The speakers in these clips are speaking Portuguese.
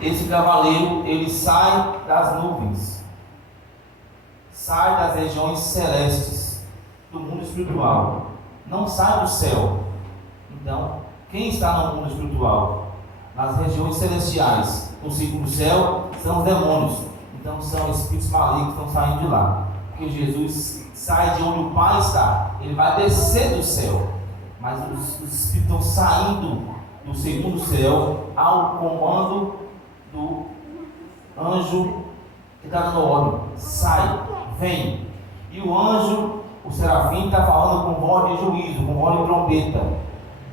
esse cavaleiro, ele sai das nuvens, sai das regiões celestes, do mundo espiritual, não sai do céu. Então, quem está no mundo espiritual? Nas regiões celestiais, no segundo céu, são os demônios. Então, são espíritos malignos que estão saindo de lá, porque Jesus sai de onde o Pai está, ele vai descer do céu, mas os espíritos estão saindo do segundo céu ao comando do anjo que está dando ordem: sai, vem. E o anjo, o serafim, está falando com voz de juízo, com voz de trombeta,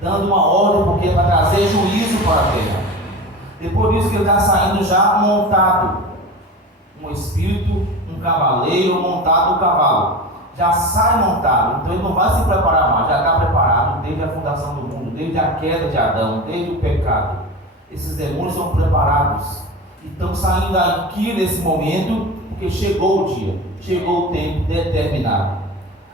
dando uma ordem, porque é para trazer juízo para a terra. Depois disso que ele está saindo já montado, um espírito, um cavaleiro montado no cavalo, já sai montado. Então ele não vai se preparar mais, já está preparado desde a fundação do mundo, desde a queda de Adão, desde o pecado. Esses demônios são preparados e estão saindo aqui nesse momento, porque chegou o dia, chegou o tempo determinado.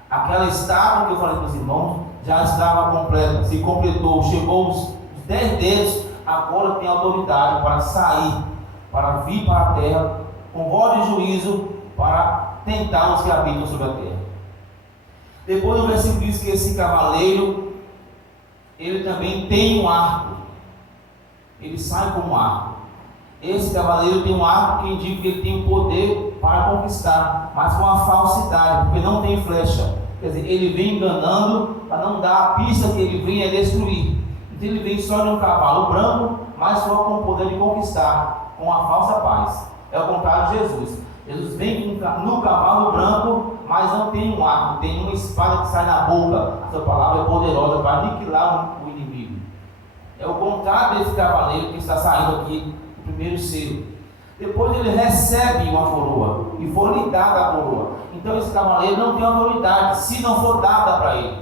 Aquela estátua que eu falei para os irmãos já estava completa, se completou, chegou os 10 dedos, agora tem autoridade para sair, para vir para a terra com voz de juízo, para tentar os que habitam sobre a terra. Depois o versículo diz que esse cavaleiro, ele também tem um arco, ele sai com um arco. Esse cavaleiro tem um arco que indica que ele tem o poder para conquistar, mas com a falsidade, porque não tem flecha. Quer dizer, ele vem enganando para não dar a pista que ele vem a destruir. Então ele vem só de um cavalo branco, mas só com o poder de conquistar, com a falsa paz. É o contrário de Jesus. Jesus vem no cavalo branco, mas não tem um arco, tem uma espada que sai na boca. A sua palavra é poderosa para aniquilar o inimigo. É o contrário desse cavaleiro que está saindo aqui, o primeiro selo. Depois ele recebe uma coroa, e foi lhe dada a coroa. Então esse cavaleiro não tem autoridade, se não for dada para ele.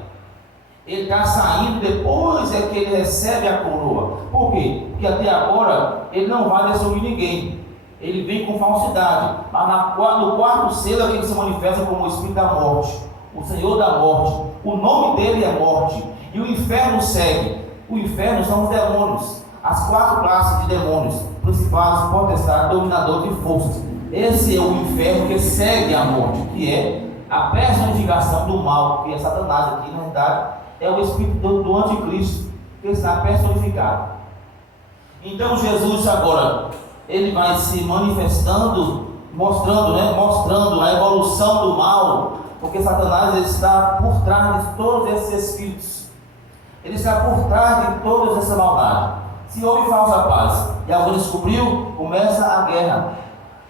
Ele está saindo, depois é que ele recebe a coroa. Por quê? Porque até agora ele não vai destruir ninguém. Ele vem com falsidade, mas no quarto selo é que ele se manifesta como o Espírito da Morte, o Senhor da Morte. O nome dele é Morte, e o inferno segue. O inferno são os demônios, as 4 classes de demônios: principados, potestades, dominadores de forças. Esse é o inferno que segue a morte, que é a personificação do mal, que é Satanás aqui, na verdade, é o espírito do anticristo, que está personificado. Então Jesus agora, ele vai se manifestando, mostrando a evolução do mal, porque Satanás ele está por trás de todos esses espíritos, ele está por trás de toda essa maldade. Se houve falsa paz e alguém descobriu, começa a guerra.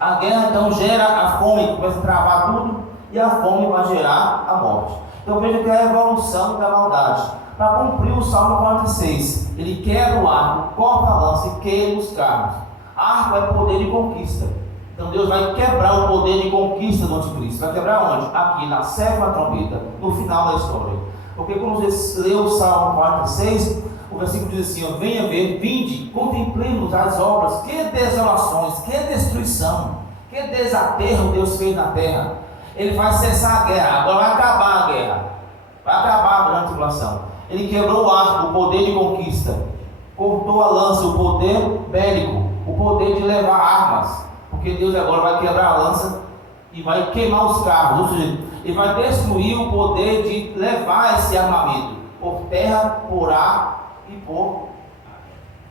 A guerra então gera a fome, começa a travar tudo, e a fome vai gerar a morte. Então veja que é a evolução da maldade. Para cumprir o Salmo 46, ele quebra o arco, corta a lança e queima os carros. Arco é poder de conquista. Então Deus vai quebrar o poder de conquista do anticristo. Vai quebrar onde? Aqui na 7ª trombeta, no final da história. Porque quando você lê o Salmo 46, o versículo diz assim: venha ver, vinde, contemplemos as obras, que desolações, que destruição, que desaterro Deus fez na terra. Ele vai cessar a guerra, agora vai acabar a guerra, vai acabar a grande tribulação. Ele quebrou o arco, o poder de conquista, cortou a lança, o poder bélico, o poder de levar armas, porque Deus agora vai quebrar a lança e vai queimar os carros, ou seja, ele vai destruir o poder de levar esse armamento por terra, por ar e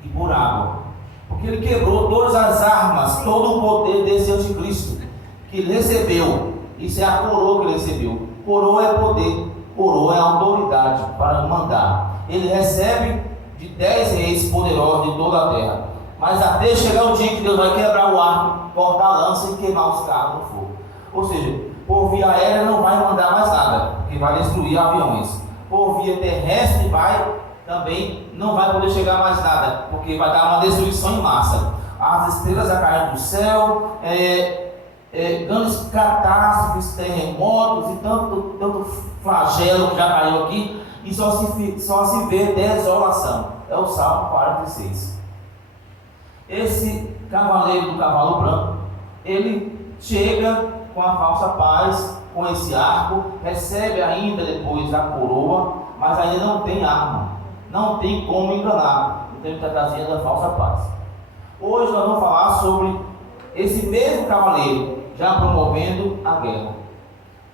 por água, porque ele quebrou todas as armas, todo o poder desse anticristo que ele recebeu. Isso é a coroa que ele recebeu. Coroa é poder, coroa é autoridade para mandar. Ele recebe de 10 reis poderosos de toda a terra, mas até chegar o dia que Deus vai quebrar o arco, cortar a lança e queimar os carros no fogo. Ou seja, por via aérea não vai mandar mais nada, porque vai destruir aviões. Por via terrestre também não vai poder chegar mais nada, porque vai dar uma destruição em massa. As estrelas já caem do céu, grandes catástrofes, terremotos e tanto flagelo que já caiu aqui, e só se vê desolação. É o Salmo 46. Esse cavaleiro do cavalo branco, ele chega com a falsa paz, com esse arco, recebe ainda depois a coroa, mas ainda não tem arma, não tem como enganar. Então ele está trazendo a falsa paz. Hoje nós vamos falar sobre esse mesmo cavaleiro já promovendo a guerra.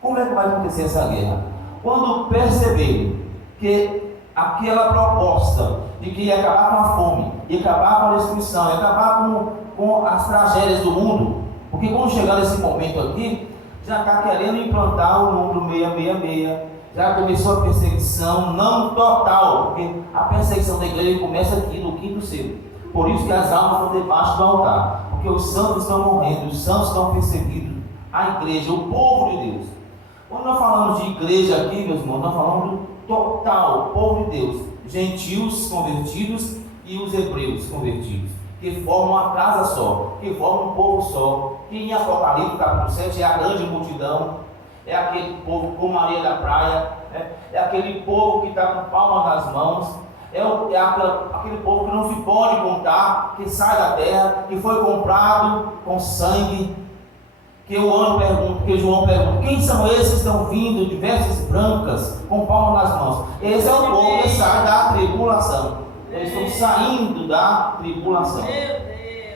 Como é que vai acontecer essa guerra? Quando perceberem que aquela proposta de que ia acabar com a fome, ia acabar com a destruição, ia acabar com as tragédias do mundo, porque quando chegar nesse momento aqui, já está querendo implantar o número 666, já começou a perseguição, não total, porque a perseguição da igreja começa aqui no quinto selo. Por isso que as almas estão debaixo do altar, porque os santos estão morrendo, os santos estão perseguidos, a igreja, o povo de Deus. Quando nós falamos de igreja aqui, meus irmãos, nós falamos do total, o povo de Deus, gentios convertidos e os hebreus convertidos, que formam uma casa só, que formam um povo só, que em Apocalipse capítulo 7 é a grande multidão, é aquele povo como areia da praia, é aquele povo que está com palmas nas mãos, aquele povo que não se pode contar, que sai da terra, que foi comprado com sangue, que João pergunta, quem são esses que estão vindo de vestes brancas, com palmas nas mãos? Esse é o povo que sai da tribulação. Eles estão saindo da tribulação,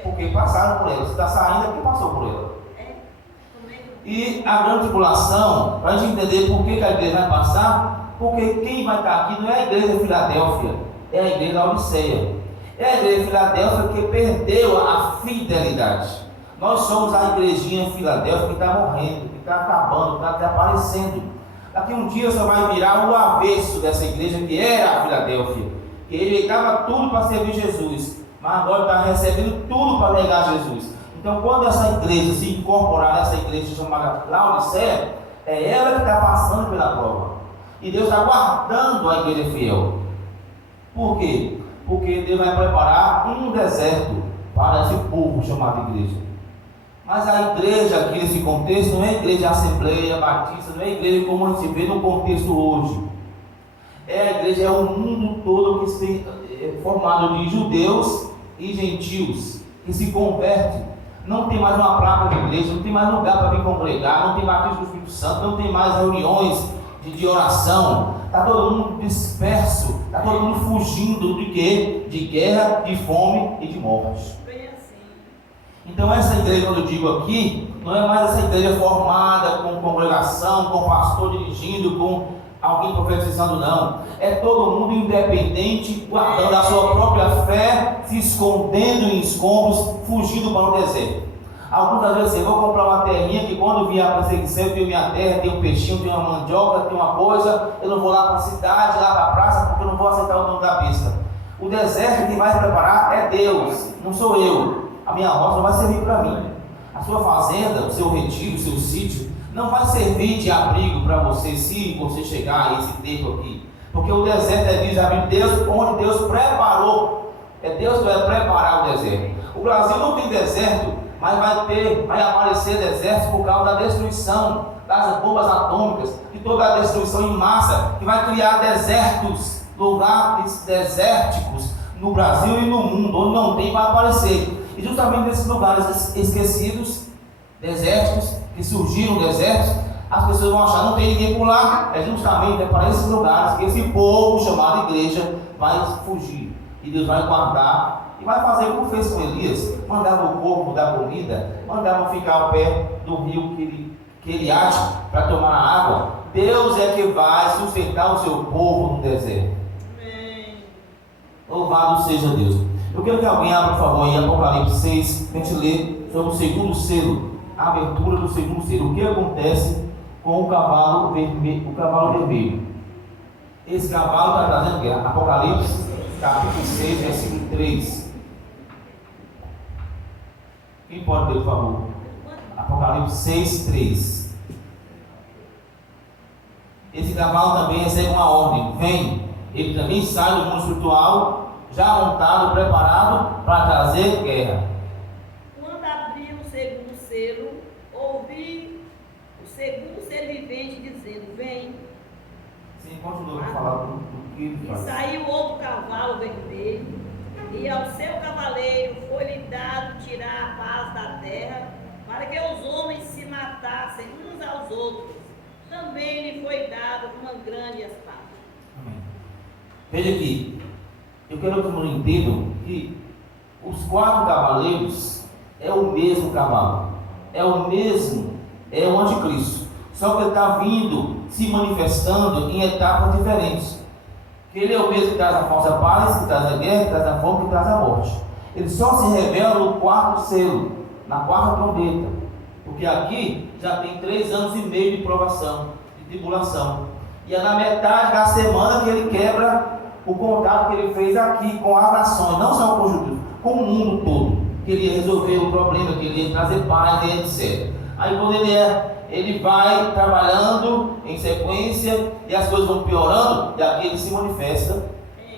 porque passaram por ela. Se está saindo é porque passou por ela. E a grande tribulação, para a gente entender por que a igreja vai passar, porque quem vai estar aqui não é a igreja de Filadélfia, é a igreja da Odisseia. É a igreja de Filadélfia que perdeu a fidelidade. Nós somos a igrejinha Filadélfia que está morrendo, que está acabando, que está desaparecendo. Daqui um dia você vai virar o avesso dessa igreja que era a Filadélfia, que ele estava tudo para servir Jesus, mas agora está recebendo tudo para negar Jesus. Então, quando essa igreja se incorporar nessa igreja chamada Laodiceia, é ela que está passando pela prova. E Deus está guardando a igreja fiel. Por quê? Porque Deus vai preparar um deserto para esse povo chamado igreja. Mas a igreja aqui nesse contexto não é a igreja Assembleia Batista, não é a igreja como a gente vê no contexto hoje. A igreja é o mundo todo que é formado de judeus e gentios que se convertem. Não tem mais uma placa de igreja, não tem mais lugar para vir congregar, não tem batismo do Espírito Santo, não tem mais reuniões de oração. Está todo mundo disperso, está todo mundo fugindo de quê? De guerra, de fome e de morte. Então essa igreja, quando eu digo aqui, não é mais essa igreja formada com congregação, com pastor dirigindo, com alguém profetizando, não. É todo mundo independente, guardando a sua própria fé, se escondendo em escombros, fugindo para o deserto. Alguns às vezes vou comprar uma terrinha que quando vier a perseguição eu tenho minha terra, tenho um peixinho, tenho uma mandioca, tenho uma coisa, eu não vou lá para a cidade, lá para a praça, porque eu não vou aceitar o nome da besta. O deserto que vai preparar é Deus, não sou eu. A minha roça não vai servir para mim. A sua fazenda, o seu retiro, o seu sítio, não vai servir de abrigo para você se você chegar a esse tempo aqui. Porque o deserto é de Deus, onde Deus preparou. É Deus que vai preparar o deserto. O Brasil não tem deserto, mas vai aparecer deserto por causa da destruição das bombas atômicas, de toda a destruição em massa, que vai criar desertos, lugares desérticos no Brasil e no mundo, onde não tem, vai aparecer. E justamente nesses lugares esquecidos, desérticos, que surgiram desertos, as pessoas vão achar que não tem ninguém por lá. É justamente para esses lugares que esse povo chamado igreja vai fugir. E Deus vai guardar e vai fazer como fez com Elias. Mandava o povo dar comida, mandava ficar ao pé do rio Queriate para tomar água. Deus é que vai sustentar o seu povo no deserto. Amém. Louvado seja Deus. Eu quero que alguém abra, por favor, em Apocalipse 6, para a gente ler sobre o segundo selo, a abertura do segundo selo. O que acontece com o cavalo vermelho? Esse cavalo está trazendo guerra. Apocalipse, capítulo 6, versículo 3. Quem pode ler, por favor? Apocalipse 6, 3. Esse cavalo também recebe uma ordem. Vem. Ele também sai do mundo espiritual, já montado, preparado para trazer guerra. Quando abri o segundo selo, ouvi o segundo ser vivente dizendo: vem. Sim, continua a falar do que ele faz. E saiu outro cavalo vermelho, e ao seu cavaleiro foi-lhe dado tirar a paz da terra, para que os homens se matassem uns aos outros. Também lhe foi dado uma grande espada. Amém. Veja aqui. Eu quero que vocês entendam que os 4 cavaleiros é o mesmo cavalo, é o anticristo, só que ele está vindo, se manifestando em etapas diferentes. Ele é o mesmo que traz a falsa paz, que traz a guerra, que traz a fome, que traz a morte. Ele só se revela no 4º selo, na 4ª trombeta, porque aqui já tem 3 anos e meio de provação, de tribulação, e é na metade da semana que ele quebra o contato que ele fez aqui com as nações, não só com os judeus, com o mundo todo. Queria resolver o problema, queria trazer paz e etc. Aí quando ele vai trabalhando em sequência e as coisas vão piorando, e aqui ele se manifesta,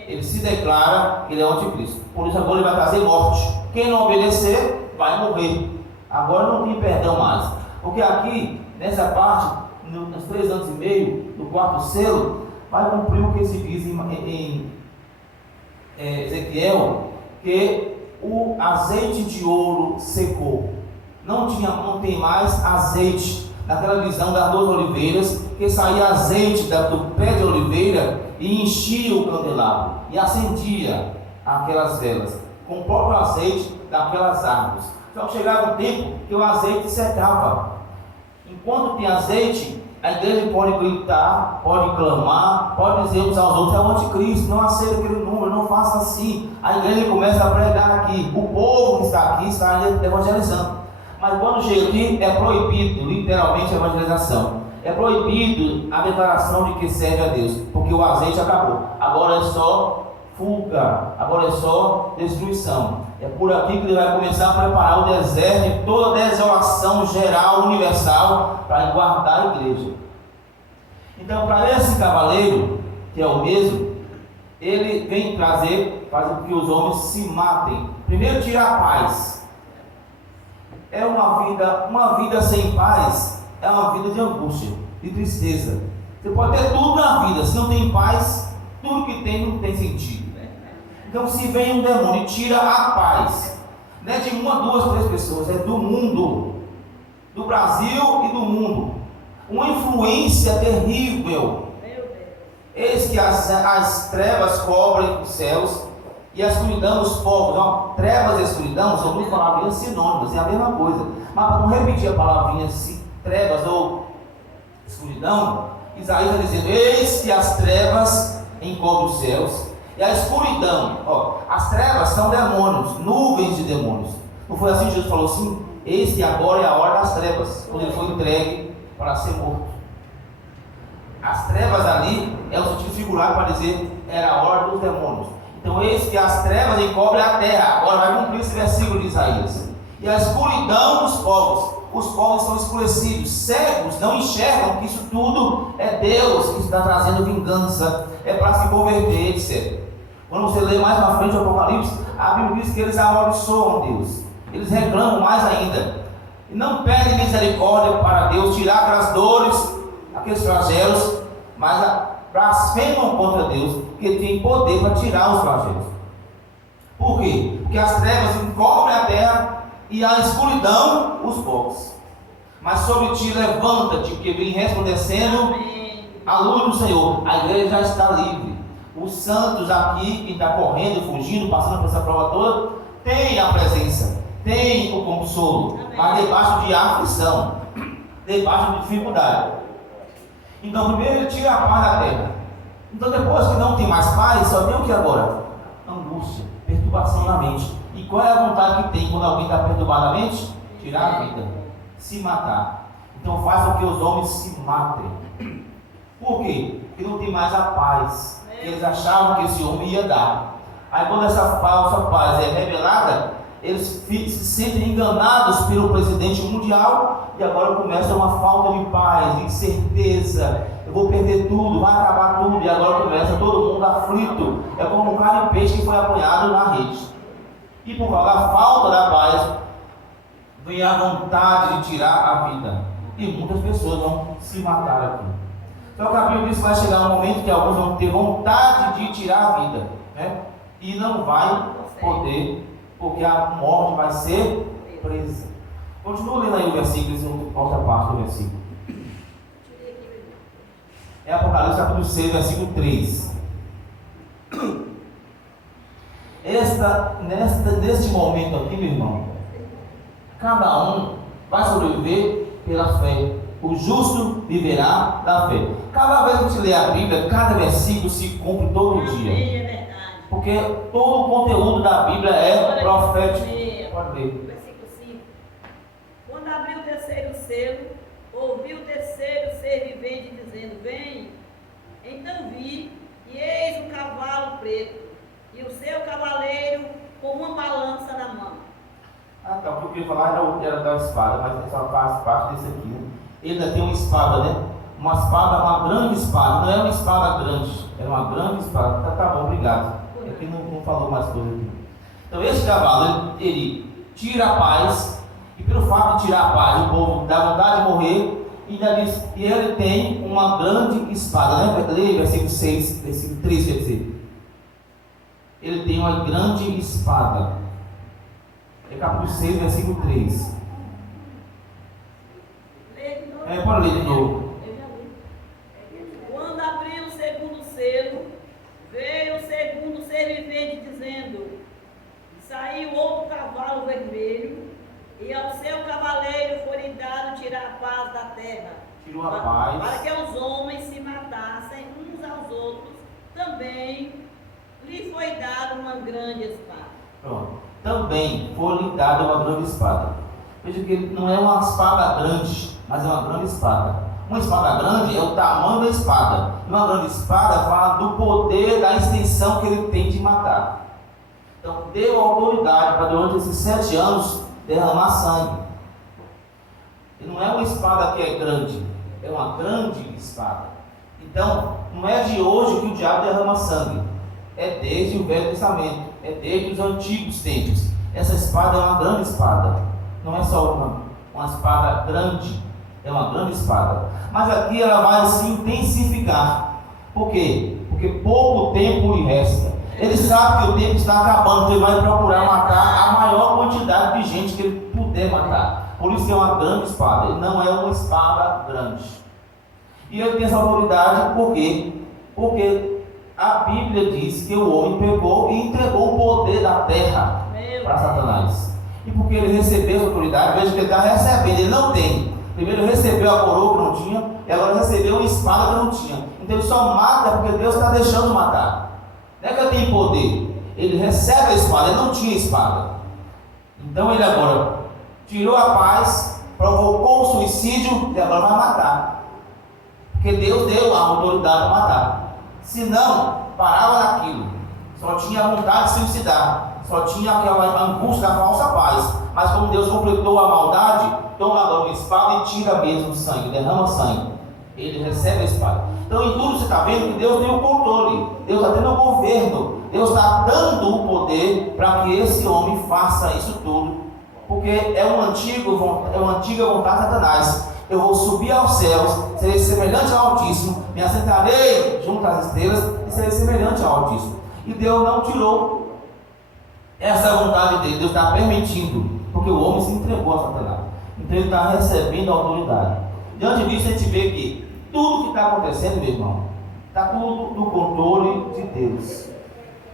ele se declara que ele é o anticristo. Por isso agora ele vai trazer morte. Quem não obedecer vai morrer. Agora não tem perdão mais, porque aqui nessa parte, nos 3 anos e meio do 4º selo, vai cumprir o que se diz em Ezequiel, que o azeite de ouro secou. Não tem mais azeite. Naquela visão das 2 oliveiras, que saía azeite do pé de oliveira e enchia o candelabro e acendia aquelas velas com o próprio azeite daquelas árvores. Só que chegava um tempo que o azeite secava. Enquanto tem azeite, a igreja pode gritar, pode clamar, pode dizer uns aos outros: é o anticristo, não aceita aquele número, não faça assim. A igreja começa a pregar aqui, o povo que está aqui está evangelizando. Mas quando chega aqui, é proibido, literalmente, a evangelização. É proibido a declaração de que serve a Deus, porque o azeite acabou. Agora é só fuga, agora é só destruição. É por aqui que ele vai começar a preparar o deserto, toda a desolação geral, universal, para guardar a igreja. Então, para esse cavaleiro, que é o mesmo, ele vem fazer com que os homens se matem. Primeiro, tirar a paz. É uma vida sem paz, é uma vida de angústia, de tristeza. Você pode ter tudo na vida, se não tem paz, tudo que tem não tem sentido. Então, se vem um demônio e tira a paz, não é de 1, 2, 3 pessoas, é do mundo, do Brasil e do mundo, uma influência terrível. Eis que as trevas cobrem os céus e a escuridão os povos. Ó, trevas e escuridão são 2 palavrinhas sinônimas, é a mesma coisa. Mas para não repetir a palavrinha trevas ou escuridão, Isaías está dizendo: eis que as trevas encobrem os céus e a escuridão. Ó, as trevas são demônios, nuvens de demônios. Não foi assim que Jesus falou assim? Eis que agora é a hora das trevas, quando ele foi entregue para ser morto. As trevas ali é o sentido figurado para dizer era a hora dos demônios. Então, eis que as trevas encobrem a terra. Agora vai cumprir esse versículo de Isaías. E a escuridão dos povos. Os povos estão escurecidos, cegos, não enxergam que isso tudo é Deus que está trazendo vingança, é para se converter, etc. Quando você lê mais na frente o Apocalipse, a Bíblia diz que eles amaldiçoam Deus, eles reclamam mais ainda, e não pedem misericórdia para Deus tirar aquelas dores, aqueles flagelos, mas blasfemam contra Deus, que tem poder para tirar os flagelos. Por quê? Porque as trevas encobrem a terra e a escuridão os povos. Mas sobre ti levanta-te, que vem resplandecendo a luz do Senhor. A igreja já está livre. Os santos aqui, que está correndo, fugindo, passando por essa prova toda, tem a presença, tem o consolo, mas debaixo de aflição, debaixo de dificuldade. Então primeiro ele tira a paz da terra. Então depois que não tem mais paz, só tem o que agora? Angústia, perturbação na mente. E qual é a vontade que tem quando alguém está perturbado na mente? Tirar a vida, se matar. Então faz com que os homens se matem. Por quê? Porque não tem mais a paz que eles achavam que esse homem ia dar. Aí quando essa falsa paz é revelada, eles se sentem enganados pelo presidente mundial e agora começa uma falta de paz, de incerteza. Eu vou perder tudo, vai acabar tudo, e agora começa todo mundo aflito. É como um cara de peixe que foi apanhado na rede. E por causa da falta da paz, vem a vontade de tirar a vida. E muitas pessoas vão se matar aqui. Só que a Bíblia diz que vai chegar um momento que alguns vão ter vontade de tirar a vida, né? E não vai poder, porque a morte vai ser presa. Continua lendo aí o versículo, outra parte do versículo. É Apocalipse capítulo 6, versículo 3. neste momento aqui, meu irmão, cada um vai sobreviver pela fé. O justo viverá da fé. Cada vez que a gente lê a Bíblia, cada versículo se cumpre todo dia. Amém, é verdade. Porque todo o conteúdo da Bíblia é profético. Pode ler. Versículo 5. Quando abriu o terceiro selo, ouvi o terceiro ser vivente dizendo: vem. Então vi, e eis um cavalo preto, e o seu cavaleiro com uma balança na mão. Ah, tá. O que eu queria falar era da espada, mas só faz parte desse aqui, né? Ele ainda tem uma espada, né? Uma espada, uma grande espada. Não é uma espada grande, é uma grande espada. Tá bom, obrigado. É que não falou mais coisa aqui. Então, esse cavalo, ele tira a paz, e pelo fato de tirar a paz, o povo dá vontade de morrer, e ele tem uma grande espada, né? Lê versículo 6, versículo 3, quer dizer. Ele tem uma grande espada. É capítulo 6, versículo 3. Pode ler de novo. Quando abriu o segundo selo, veio o segundo ser vivente dizendo: saiu outro cavalo vermelho, e ao seu cavaleiro foi dado tirar a paz da terra. Tirou a paz. Para que os homens se matassem uns aos outros, também lhe foi dada uma grande espada. Pronto. Também foi-lhe dada uma grande espada. Veja que não é uma espada grande, mas é uma grande espada. Uma espada grande é o tamanho da espada. E uma grande espada fala do poder, da extensão que ele tem de matar. Então, deu autoridade para durante esses 7 anos derramar sangue. E não é uma espada que é grande, é uma grande espada. Então, não é de hoje que o diabo derrama sangue. É desde o Velho Testamento, é desde os antigos tempos. Essa espada é uma grande espada. Não é só uma espada grande, é uma grande espada. Mas aqui ela vai se intensificar. Por quê? Porque pouco tempo lhe resta. Ele sabe que o tempo está acabando, então ele vai procurar matar a maior quantidade de gente que ele puder matar. Por isso é uma grande espada. Ele não é uma espada grande. E ele tem essa autoridade por quê? Porque a Bíblia diz que o homem pegou e entregou o poder da terra para Satanás. E porque ele recebeu essa autoridade, veja que ele está recebendo, ele não tem. Primeiro ele recebeu a coroa que não tinha, e agora recebeu uma espada que não tinha. Então ele só mata porque Deus está deixando matar. Não é que ele tem poder, ele recebe a espada, ele não tinha espada. Então ele agora tirou a paz, provocou o suicídio e agora vai matar. Porque Deus deu a autoridade para matar. Se não, parava naquilo. Só tinha vontade de se suicidar. Só tinha aquela angústia da falsa paz. Mas como Deus completou a maldade, toma agora uma espada e tira mesmo o sangue, derrama sangue. Ele recebe a espada. Então em tudo você está vendo que Deus tem o controle. Deus está tendo o governo. Deus está dando o poder para que esse homem faça isso tudo. Porque é uma antiga vontade de Satanás. Eu vou subir aos céus, serei semelhante ao Altíssimo, me assentarei junto às estrelas e serei semelhante ao Altíssimo. E Deus não tirou essa vontade dele, Deus está permitindo, porque o homem se entregou a Satanás. Então ele está recebendo a autoridade. Diante disso a gente vê que tudo que está acontecendo, meu irmão, está tudo no controle de Deus.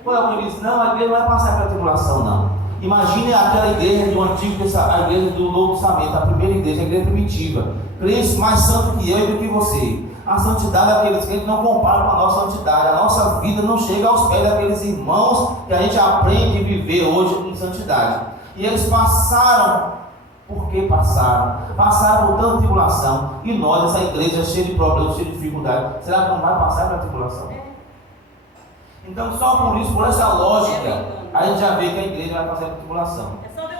Quando alguém diz, não, a igreja não vai passar pela tribulação, não. Imagine aquela igreja do Antigo Testamento, a igreja do Novo Testamento, a primeira igreja, a igreja primitiva. Crentes mais santos que eu e do que você. A santidade daqueles crentes não compara com a nossa santidade. A nossa vida não chega aos pés daqueles irmãos que a gente aprende a viver hoje em santidade. E eles passaram, porque passaram por tanta tribulação. E nós, essa igreja cheia de problemas, cheia de dificuldade, será que não vai passar pela tribulação? Então, só por isso, por essa lógica, a gente já vê que a igreja vai passar por tribulação.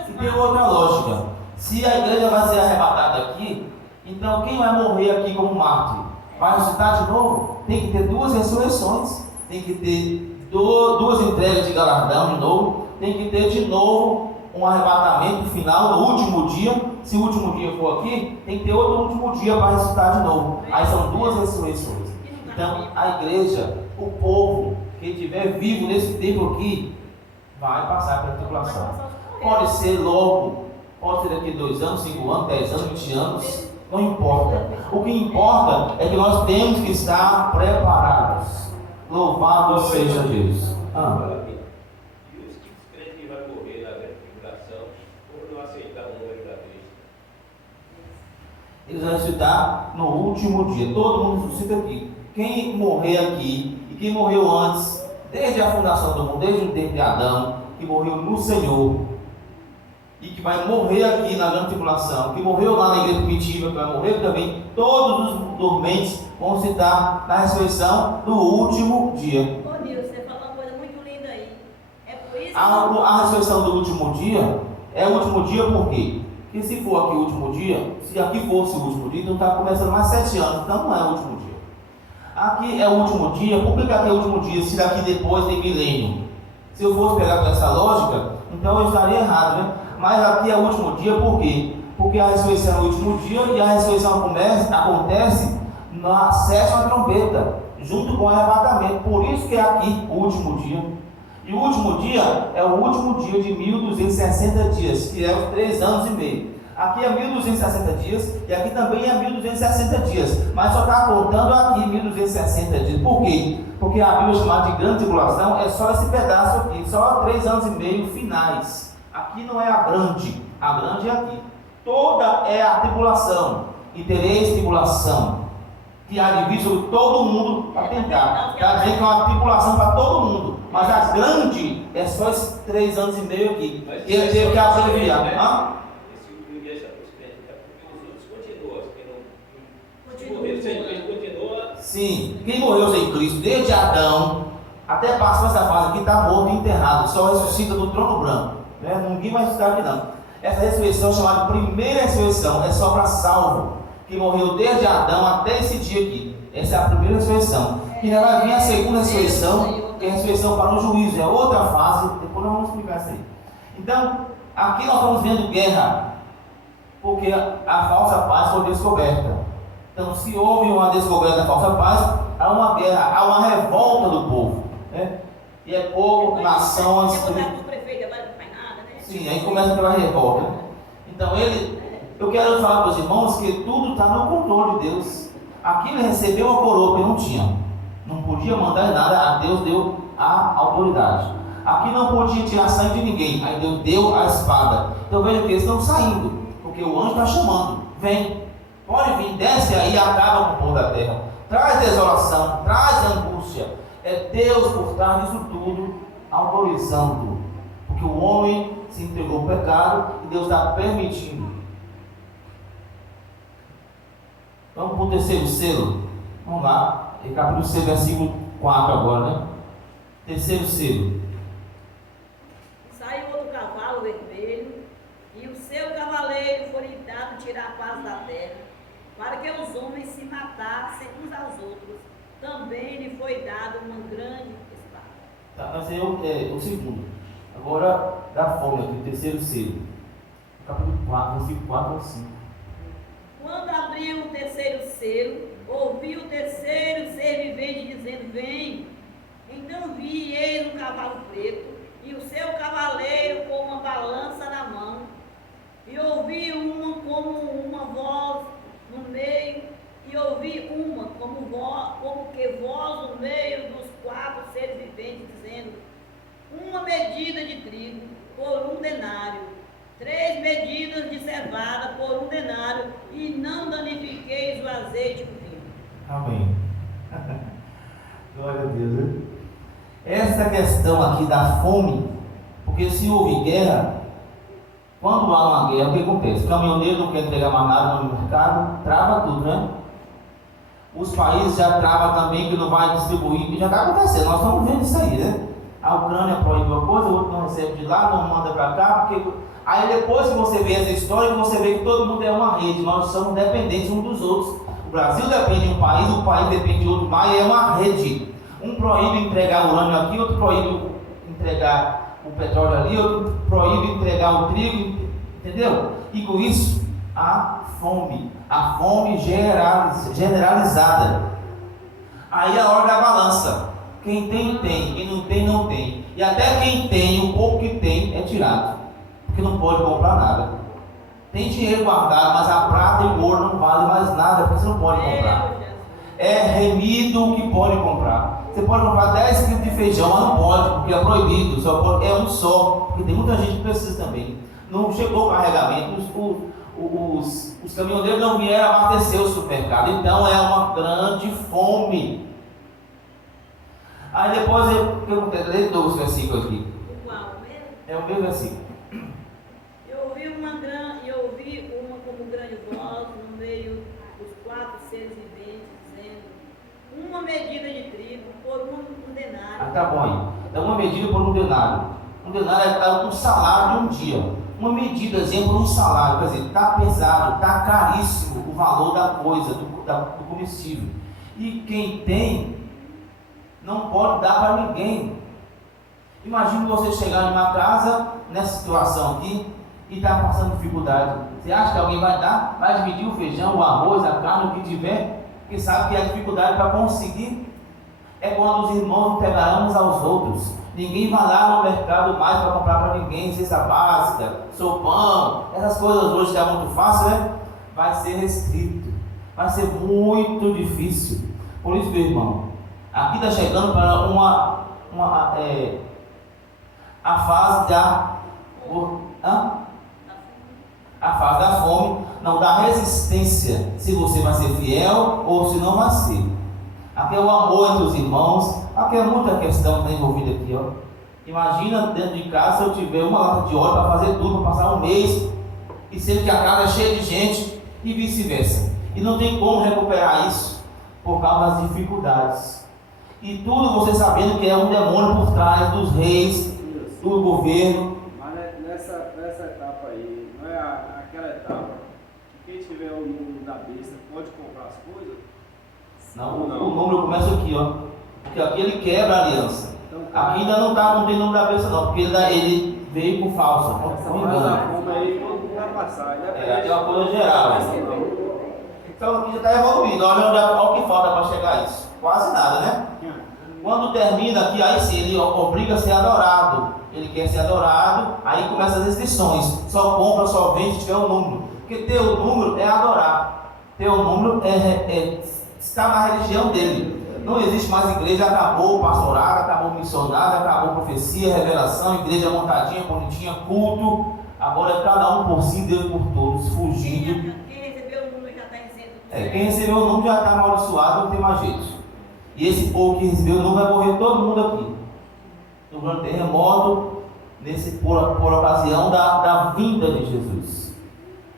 E tem outra lógica. Se a igreja vai ser arrebatada aqui, então quem vai morrer aqui como mártir? Vai ressuscitar de novo? Tem que ter 2 ressurreições. Tem que ter 2 entregas de galardão de novo. Tem que ter de novo um arrebatamento final no último dia. Se o último dia for aqui, tem que ter outro último dia para ressuscitar de novo. Aí são 2 ressurreições. Então a igreja, o povo que estiver vivo nesse tempo aqui, vai passar pela tribulação. Pode ser logo, pode ser daqui 2 anos, 5 anos, 10 anos, 20 anos, não importa. O que importa é que nós temos que estar preparados. Louvado seja Deus. E os que Eles vão ressuscitar no último dia. Todo mundo ressuscita aqui. Quem morrer aqui e quem morreu antes, desde a fundação do mundo, desde o tempo de Adão, que morreu no Senhor e que vai morrer aqui na grande tribulação, que morreu lá na igreja primitiva, que vai morrer também, todos os dormentes vão se dar na ressurreição do último dia. Ô Nilson, você falou uma coisa muito linda aí. É por isso que A ressurreição do último dia é o último dia por quê? Porque se for aqui o último dia, se aqui fosse o último dia, então está começando mais 7 anos, então não é o último dia. Aqui é o último dia, por que aqui é o último dia, se daqui depois tem milênio? Se eu fosse pegar com essa lógica, então eu estaria errado, né? Mas aqui é o último dia, por quê? Porque a ressurreição é o último dia e a ressurreição acontece na 7ª trombeta, junto com o arrebatamento. Por isso que é aqui o último dia. E o último dia é o último dia de 1260 dias, que é os 3 anos e meio. Aqui é 1260 dias e aqui também é 1260 dias, mas só está contando aqui 1260 dias. Por quê? Porque a Bíblia chamada de grande tribulação é só esse pedaço aqui, só 3 anos e meio finais. Aqui não é a grande é aqui. Toda é a tribulação, e tereis tribulação, que há de vir sobre todo mundo para tentar. Está dizendo que é uma tribulação para todo mundo, mas a grande é só esses 3 anos e meio aqui. Ele teve que abreviar. Esse último dia está prosperando, porque os outros continuam. Morreu sem Cristo, continua. Sim, quem morreu sem Cristo, desde Adão até passou essa fase aqui, está morto e enterrado, só ressuscita do trono branco. Ninguém vai ressuscitar aqui não. Essa ressurreição chamada primeira ressurreição é só para salvo, que morreu desde Adão até esse dia aqui. Essa é a primeira ressurreição. E já vai vir a segunda ressurreição, que é a ressurreição para o juízo, é outra fase. Depois nós vamos explicar isso aí. Então, aqui nós estamos vendo guerra, porque a falsa paz foi descoberta. Então, se houve uma descoberta da falsa paz, há uma guerra, há uma revolta do povo, né? E é povo, nações. Sim, aí começa aquela revolta. Então eu quero falar para os irmãos que tudo está no controle de Deus. Aqui ele recebeu a coroa que não tinha, não podia mandar nada, a Deus deu a autoridade. Aqui não podia tirar sangue de ninguém, aí Deus deu a espada. Então veja que eles estão saindo, porque o anjo está chamando, vem, pode vir, desce aí e acaba com o povo da terra. Traz desolação, traz angústia. É Deus por trás disso tudo, autorizando, porque o homem se entregou ao pecado e Deus está permitindo. Vamos para o terceiro selo. Vamos lá, capítulo 6, versículo 4 agora, né? Terceiro selo. Saiu outro cavalo vermelho, e o seu cavaleiro foi dado tirar a paz da terra, para que os homens se matassem uns aos outros. Também lhe foi dado uma grande espada. Tá, mas é o segundo. Agora, da fome aqui, o terceiro selo. Capítulo 4, versículo 4 ao 5. Quando abriu o terceiro selo, ouvi o terceiro ser vivente dizendo: vem. Então vi e eis um cavalo preto, e o seu cavaleiro com uma balança na mão. E ouvi como uma voz no meio, e ouvi como que voz no meio dos 4 seres viventes, dizendo: uma medida de trigo por 1 denário, 3 medidas de cevada por 1 denário, e não danifiqueis o azeite do vinho. Amém. Glória a Deus, né? Essa questão aqui da fome, porque se houve guerra, quando há uma guerra, o que acontece? O caminhoneiro não quer entregar mais nada no mercado, trava tudo, né? Os países já travam também que não vai distribuir, e já está acontecendo, nós estamos vendo isso aí, né? A Ucrânia proíbe uma coisa, o outro não recebe de lá, não manda para cá, porque aí depois que você vê essa história, você vê que todo mundo é uma rede, nós somos dependentes uns dos outros. O Brasil depende de um país, o país depende de outro, mas é uma rede. Um proíbe entregar urânio aqui, outro proíbe entregar o petróleo ali, outro proíbe entregar o trigo, entendeu? E com isso, a fome generalizada. Aí é a hora da balança. Quem tem, tem. Quem não tem, não tem. E até quem tem, o pouco que tem, é tirado. Porque não pode comprar nada. Tem dinheiro guardado, mas a prata e o ouro não vale mais nada, porque você não pode comprar. É remido o que pode comprar. Você pode comprar 10 quilos de feijão, mas não pode, porque é proibido. É um só, porque tem muita gente que precisa também. Não chegou o carregamento. os caminhoneiros não vieram abastecer o supermercado, então é uma grande fome. Aí depois eu leio dois versículos aqui. Qual mesmo? É o mesmo versículo. Eu ouvi uma como grande voz no meio dos quatro seres viventes, dizendo: uma medida de trigo por um denário. Ah, tá bom aí. Então, uma medida por um denário. Um denário é um salário de um dia. Uma medida, exemplo, um salário. Quer dizer, está pesado, está caríssimo o valor da coisa, do comestível. E quem tem, não pode dar para ninguém. Imagine você chegar em uma casa, nessa situação aqui, e está passando dificuldade. Você acha que alguém vai dar? Vai dividir o feijão, o arroz, a carne, o que tiver? Porque sabe que é dificuldade para conseguir. É quando os irmãos entregarão uns aos outros. Ninguém vai lá no mercado mais para comprar para ninguém, cesta básica, sopão, essas coisas hoje que é muito fácil, né? Vai ser restrito, vai ser muito difícil. Por isso, meu irmão, aqui está chegando para a fase a fase da fome, não da resistência, se você vai ser fiel ou se não vai ser. Aqui é o amor entre os irmãos, aqui é muita questão que está envolvida aqui, ó. Imagina dentro de casa se eu tiver uma lata de óleo para fazer tudo, para passar um mês, e sendo que a casa é cheia de gente, e vice-versa. E não tem como recuperar isso, por causa das dificuldades. E tudo você sabendo que é um demônio por trás dos reis, do governo. Mas nessa etapa aí, não é aquela etapa que quem tiver o número da besta pode comprar as coisas? Não, o número começa aqui, ó. Porque aqui ele quebra a aliança. Aqui ainda não tem número da besta não, porque ele veio com falsa. Mas a fome aí todo mundo vai passar. É uma coisa geral. Então aqui já está evoluindo. Olha o que falta para chegar a isso. Quase nada, né? Quando termina aqui, aí sim, ele obriga a ser adorado. Ele quer ser adorado, aí começam as restrições. Só compra, só vende se tiver um número. Porque ter o número é adorar. Ter o número está na religião dele. Não existe mais igreja, acabou o pastorado, acabou o missionário, acabou a profecia, revelação, igreja montadinha, bonitinha, culto. Agora é cada um por si, Deus por todos, fugindo. Quem recebeu o número já está isento. Quem recebeu o número já está amaldiçoado, não tem mais jeito. E esse povo que recebeu o número vai morrer todo mundo aqui. No grande terremoto, por ocasião da vinda de Jesus.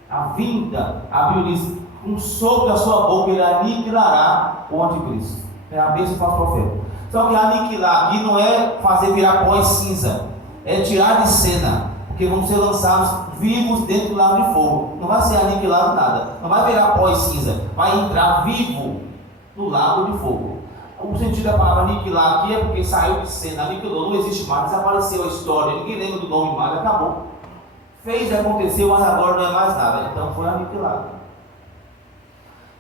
A vinda, a Bíblia diz: um sopro da sua boca ele aniquilará o anticristo. É a bênção para o profeta. Só que aniquilar aqui não é fazer virar pó e cinza, é tirar de cena, porque vão ser lançados vivos dentro do lago de fogo. Não vai ser aniquilado nada, não vai virar pó e cinza, vai entrar vivo no lago de fogo. O sentido da palavra aniquilar aqui é porque saiu de cena, aniquilou, não existe mais, desapareceu a história, ninguém lembra do nome mais, acabou. Fez, aconteceu, mas agora não é mais nada, então foi aniquilado.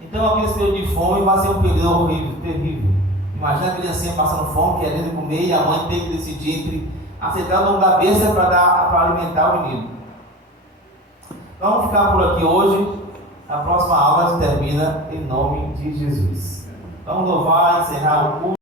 Então aquele período de fome vai ser um período horrível, terrível. Imagina a criancinha passando fome, querendo comer, e a mãe tem que decidir entre aceitar o nome da besta para alimentar o menino. Vamos ficar por aqui hoje. A próxima aula termina em nome de Jesus. Vamos louvar, encerrar o culto.